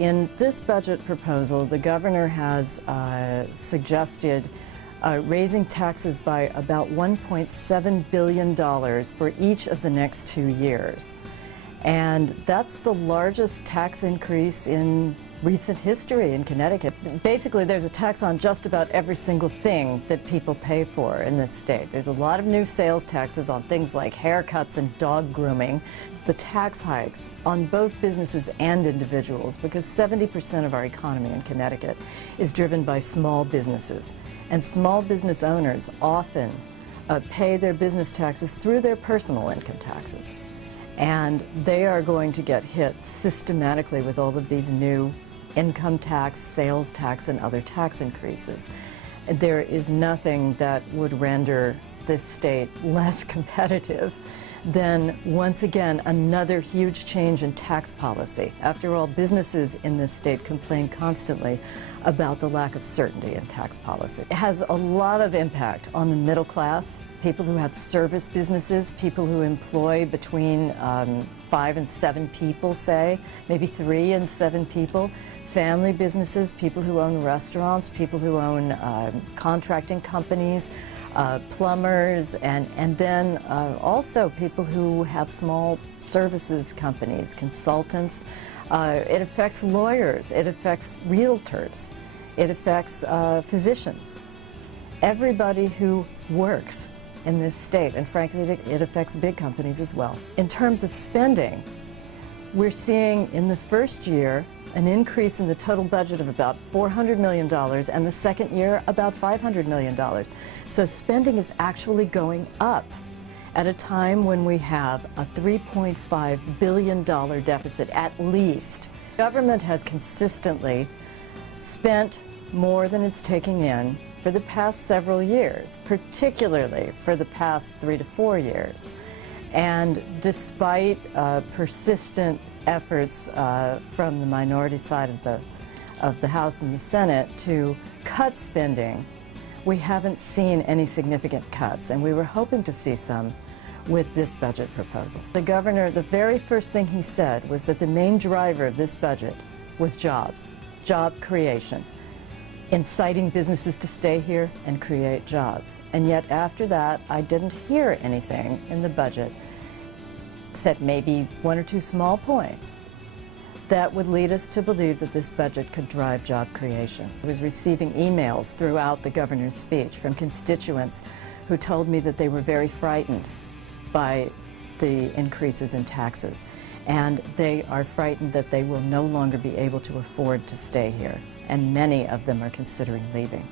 in this budget proposal, the governor has suggested raising taxes by about $1.7 billion for each of the next 2 years. And that's the largest tax increase in recent history in Connecticut. Basically, there's a tax on just about every single thing that people pay for in this state. There's a lot of new sales taxes on things like haircuts and dog grooming. The tax hikes on both businesses and individuals, because 70% of our economy in Connecticut is driven by small businesses. And small business owners often pay their business taxes through their personal income taxes. And they are going to get hit systematically with all of these new income tax, sales tax, and other tax increases. There is nothing that would render this state less competitive than, once again, another huge change in tax policy. After all, businesses in this state complain constantly about the lack of certainty in tax policy. It has a lot of impact on the middle class, people who have service businesses, people who employ between 5 and 7 people, say, maybe 3 and 7 people, family businesses, people who own restaurants, people who own contracting companies, plumbers, and then also people who have small services companies, consultants. It affects lawyers, it affects realtors, it affects physicians, everybody who works in this state, and frankly it affects big companies as well. In terms of spending, we're seeing in the first year an increase in the total budget of about $400 million, and the second year about $500 million. So spending is actually going up at a time when we have a $3.5 billion deficit at least. Government has consistently spent more than it's taking in for the past several years, particularly for the past 3 to 4 years. And despite persistent efforts from the minority side of the House and the Senate to cut spending, we haven't seen any significant cuts, and we were hoping to see some with this budget proposal. The governor, the very first thing he said was that the main driver of this budget was jobs, job creation, inciting businesses to stay here and create jobs. And yet after that, I didn't hear anything in the budget, except maybe 1 or 2 small points, that would lead us to believe that this budget could drive job creation. I was receiving emails throughout the governor's speech from constituents who told me that they were very frightened by the increases in taxes, and they are frightened that they will no longer be able to afford to stay here, and many of them are considering leaving.